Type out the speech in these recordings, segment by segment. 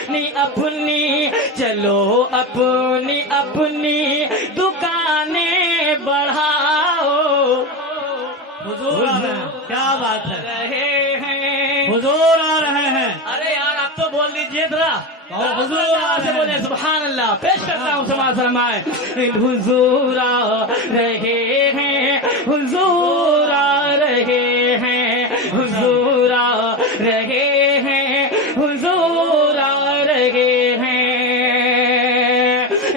اپنی اپنی چلو اپنی اپنی دکانیں بڑھاؤ حضور آ رہے ہیں، کیا بات ہے، رہے ہیں حضور آ رہے ہیں، ارے یار آپ تو بول دیجیے ذرا حضور آ رہے سے ہیں۔ بولے سبحان اللہ پیش کرتا ہوں سماعت فرمائے حضور آ رہے ہیں حضور آ رہے ہیں حضور آ رہے ہیں حضور آ رہے ہیں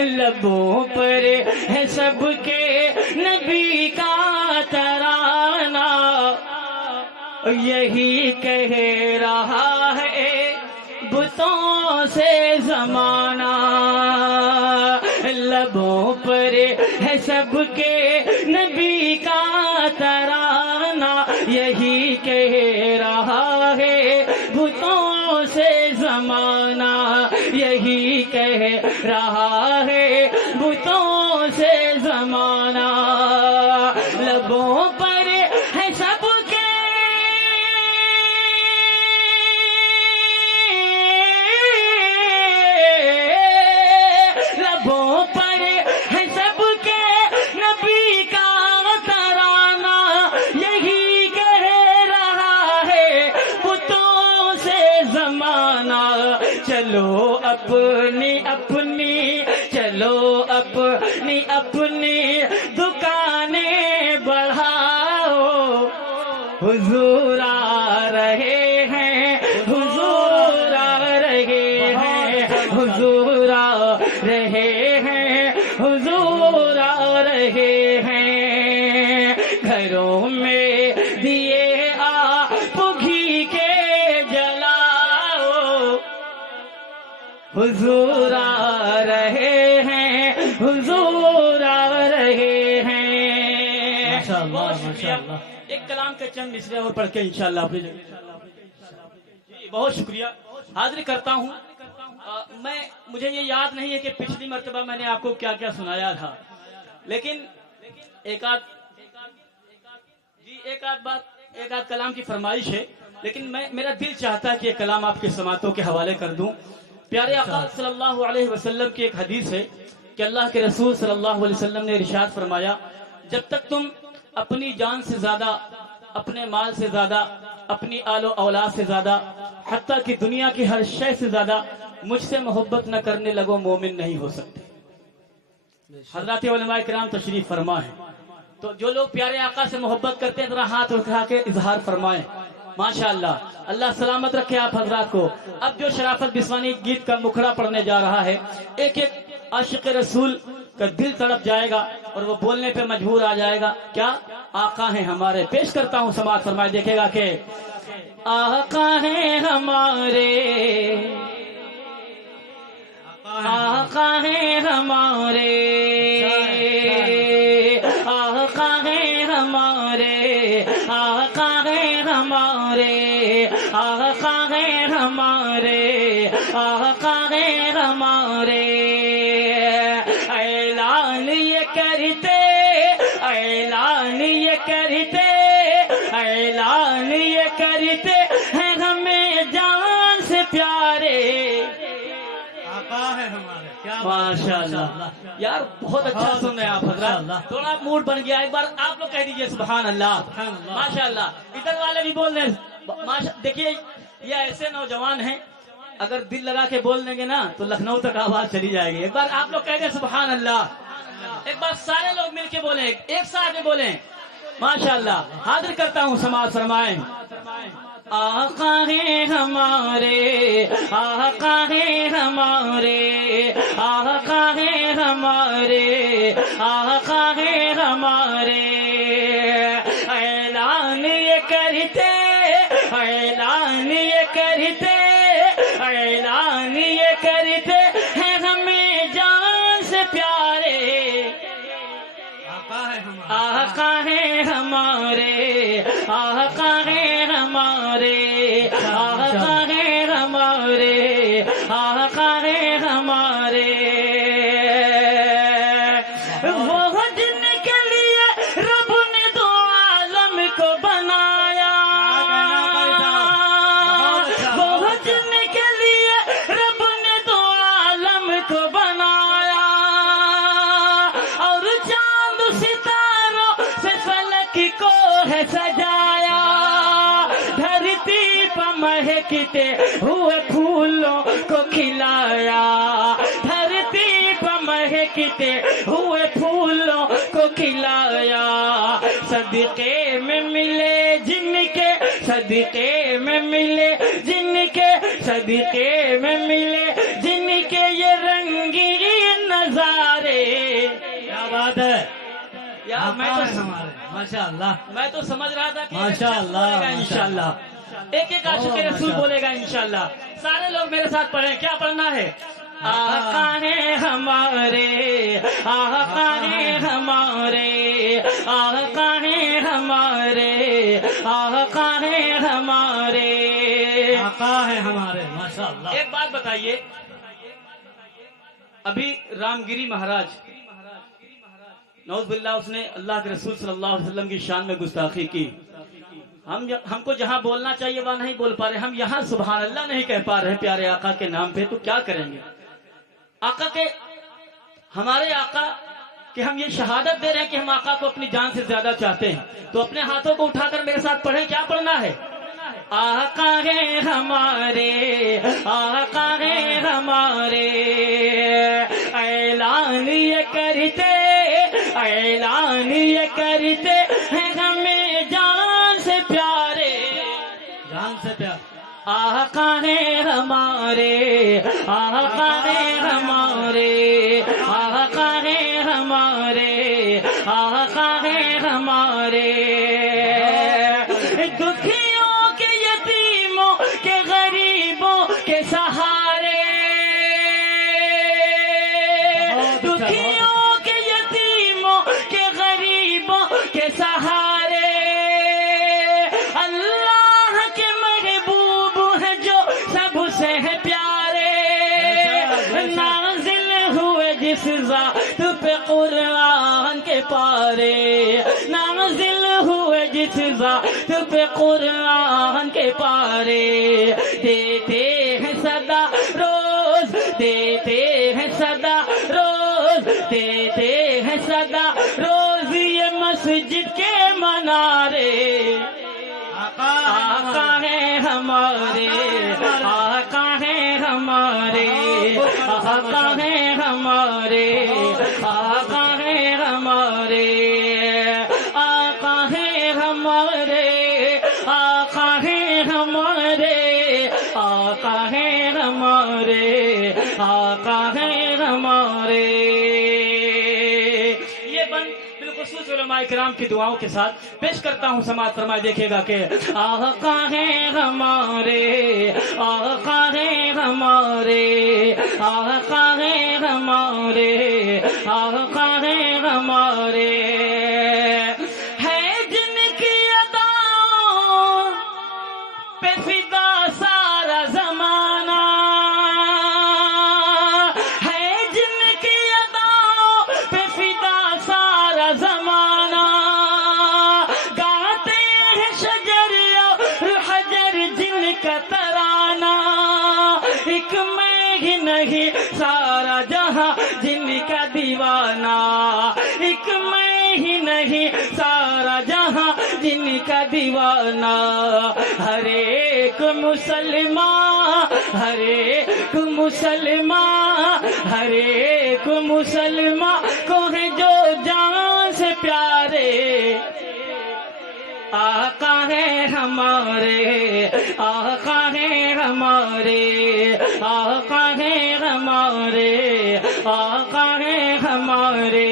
لبوں پر ہے سب کے نبی کا ترانہ یہی کہہ رہا ہے بتوں سے زمانہ لبوں پر ہے سب کے نبی کا ترانہ یہی کہہ رہا ہے بتوں سے زمانہ یہی کہہ رہا ہے بتوں سے زمانہ لبوں پر ہے سب کے لبوں پر ہے سب کے نبی کا ترانہ یہی کہہ رہا ہے بتوں سے زمانہ چلو اپنی اپنی چلو اپنی اپنی دکانیں بڑھاؤ حضور آ رہے ہیں حضور آ رہے ہیں حضور آ رہے ہیں حضور آ رہے ہیں گھروں میں دیے آپ گھی کے جلاؤ حضور آ رہے ہیں حضور آ رہے ہیں ماشاءاللہ، بہت شکریہ ماشاءاللہ۔ ایک کلام کے چند مصرے اور پڑھ کے انشاءاللہ اپنی جی بہت شکریہ حاضر کرتا ہوں مجھے یہ یاد نہیں ہے کہ پچھلی مرتبہ میں نے آپ کو کیا کیا سنایا تھا لیکن ایک آدھ کلام کی فرمائش ہے لیکن میرا دل چاہتا ہے کہ یہ کلام آپ کے سماعتوں کے حوالے کر دوں پیارے آقا صلی اللہ علیہ وسلم کی ایک حدیث ہے کہ اللہ کے رسول صلی اللہ علیہ وسلم نے ارشاد فرمایا جب تک تم اپنی جان سے زیادہ اپنے مال سے زیادہ اپنی آل و اولاد سے زیادہ حتیٰ کہ دنیا کی ہر شے سے زیادہ مجھ سے محبت نہ کرنے لگو مومن نہیں ہو سکتے حضرات علماء کرام تشریف فرما ہے تو جو لوگ پیارے آقا سے محبت کرتے ہیں ذرا ہاتھ اٹھا کے اظہار فرمائیں ماشاءاللہ اللہ سلامت رکھے آپ حضرات کو اب جو شرافت بسوانی گیت کا مکھڑا پڑھنے جا رہا ہے ایک ایک عاشق رسول کا دل تڑپ جائے گا اور وہ بولنے پہ مجبور آ جائے گا کیا آقا ہیں ہمارے پیش کرتا ہوں سماعت فرمائے دیکھے گا کہ آقا ہیں ہمارے آقا ہیں ہمارے آقا ہیں ہمارے آقا ہیں ہمارے آقا ہیں ہمارے آقا ہیں ہمارے اعلان یہ کرتے اعلان یہ کرتے اعلان یہ کرتے ہیں ہمیں جان سے پیارے آقا ہے ہمارے، کیا بات ہے، ماشاءاللہ یار بہت اچھا سن رہے ہیں آپ حضرات تھوڑا موڈ بن گیا ایک بار آپ لوگ کہہ دیجئے سبحان اللہ ماشاءاللہ ادھر والے بھی بول رہے ہیں دیکھیے یہ ایسے نوجوان ہیں اگر دل لگا کے بول دیں گے نا تو لکھنؤ تک آواز چلی جائے گی ایک بار آپ لوگ کہہ دیں سبحان اللہ ایک بار سارے لوگ مل کے بولیں ایک ساتھ میں بولیں ماشاءاللہ حاضر کرتا ہوں سماعت فرمائیں آقا ہیں ہمارے آقا ہیں ہمارے آقا ہیں ہمارے آقا ہیں ہمارے اعلان یہ کرتے اعلان یہ کرتے اعلان یہ کرتے ہیں ہمیں جان سے پیارے آقا ہیں ہمارے آقا ہیں ہمارے آقا ہیں ہمارے آقا ہیں ہمارے وہ جن کے لیے رب نے دو عالم کو بنایا وہ جن کے لیے رب مہکتے ہوئے پھولوں کو کھلایا، دھرتی پر مہکتے ہوئے پھولوں کو کھلایا، صدقے میں ملے جن کے، صدقے میں ملے جن کے، صدقے میں ملے جن کے یہ رنگین نظارے۔ کیا بات ہے، یا میں آقا تو ہے ہمارے، ماشاء اللہ میں تو سمجھ رہا تھا کہ ماشاء اللہ، بولے گا انشاءاللہ، ایک ایک عاشق رسول بولے گا انشاءاللہ۔ سارے لوگ میرے ساتھ پڑھیں، کیا پڑھنا ہے؟ آقا ہیں ہمارے، آقا ہیں ہمارے، آقا ہیں ہمارے، آقا ہیں ہمارے، آقا ہے ہمارے، ماشاء اللہ۔ ایک بات بتائیے، ابھی رام گیری مہاراج نعوذ باللہ اس نے اللہ کے رسول صلی اللہ علیہ وسلم کی شان میں گستاخی کی، ہم کو جہاں بولنا چاہیے وہاں نہیں بول پا رہے، ہم یہاں سبحان اللہ نہیں کہہ پا رہے پیارے آقا کے نام پہ، تو کیا کریں گے؟ آقا کے، ہمارے آقا کہ ہم یہ شہادت دے رہے ہیں کہ ہم آقا کو اپنی جان سے زیادہ چاہتے ہیں، تو اپنے ہاتھوں کو اٹھا کر میرے ساتھ پڑھیں، کیا پڑھنا ہے؟ آقا ہیں ہمارے، آقا ہیں ہمارے، اعلان یہ کرتے، اعلان یہ کرتے ہیں ہمیں جان سے پیارے، جان سے پیار۔ آقا ہیں ہمارے، آقا ہیں ہمارے، آقا ہیں ہمارے، آقا ہیں ہمارے، دکھیوں کے یتیموں کے غریبوں کے سہارے، دکھیوں کے یتیموں کے غریبوں کے سہارے، اللہ کے محبوب ہیں جو سب سے ہیں پیارے، نازل ہوئے جس ذات پہ قرآن کے پارے، نازل ہوئے جس ذات پہ قرآن کے پارے، دیتے ہیں صدا روز، دیتے ہیں صدا روز، دیتے ہیں صدا روز یہ مسجد کے منارے، آقا ہیں ہمارے، آقا ہیں ہمارے، آقا ہیں ہمارے، آقا ہیں ہمارے، آقا ہیں ہمارے، آقا ہیں ہمارے، آقا ہیں ہمارے، آقا ہیں ہمارے۔ یہ بند بالخصوص علماء کرام کی دعاؤں کے ساتھ پیش کرتا ہوں، سماعت فرمائے دیکھیے گا کہ آقا ہیں ہمارے، آقا ہیں ہمارے، آقا ہیں ہمارے، آقا ہیں ہمارے، ہے جن کی اداؤں پہ فدا سارا زمانہ، ہے جن کی اداؤں پہ فدا سارا زمانہ، گاتے ہیں شجر اور حجر جن کا ترانہ، ایک میں ہی نہیں سارا جہاں جن کا دیوانہ، ایک میں ہی نہیں سارا جہاں جن کا دیوانہ، ہر ایک مسلمان، ہر ایک مسلمان، ہر ایک مسلمان کو ہے جو جان سے پیارے، آقا ہیں ہمارے، آقا ہیں ہمارے، آقا ہیں ہمارے، آقا ہیں ہمارے،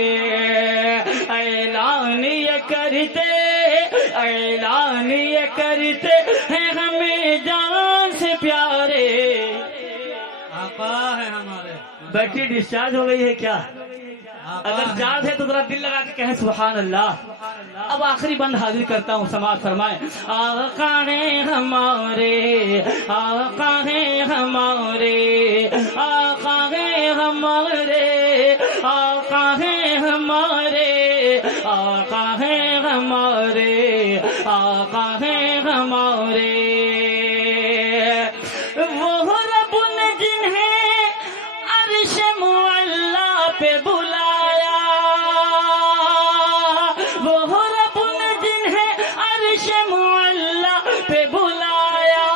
اعلان یہ کرتے، اعلان یہ کرتے ہیں ہمیں جان سے پیارے، آقا ہے ہمارے۔ بیٹری ڈسچارج ہو گئی ہے کیا؟ اگر چارج ہے تو ذرا دل لگا کے کہیں سبحان اللہ۔ اب آخری بند حاضر کرتا ہوں، سماعت فرمائیں۔ آقا ہیں ہمارے، آقا ہیں ہمارے، آقا ہیں ہمارے، آقا ہیں ہمارے، آقا ہیں ہمارے، آقا ہیں ہمارے، وہ رب نے جنہیں عرش معلا پہ بلایا، وہ رب نے جنہیں عرش معلا پہ بلایا،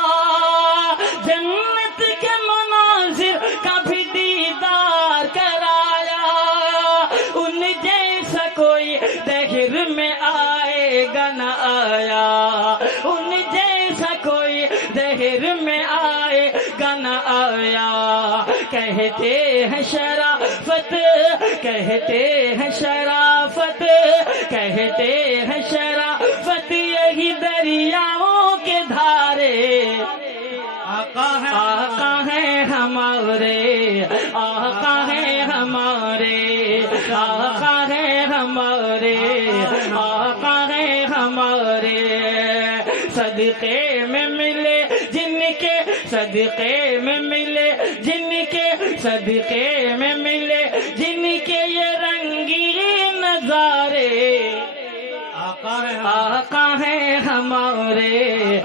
کہتے ہیں شرافت، کہتے ہیں شرافت، کہتے ہیں شرافت یہی دریاؤں کے دھارے، آقا ہیں ہمارے، آقا ہیں ہمارے، آقا ہیں ہمارے، آقا ہیں ہمارے، صدقے میں ملے جن کے، صدقے میں ملے جن کے، صدقے میں ملے جن کے یہ رنگین نظارے، آقا ہیں ہمارے،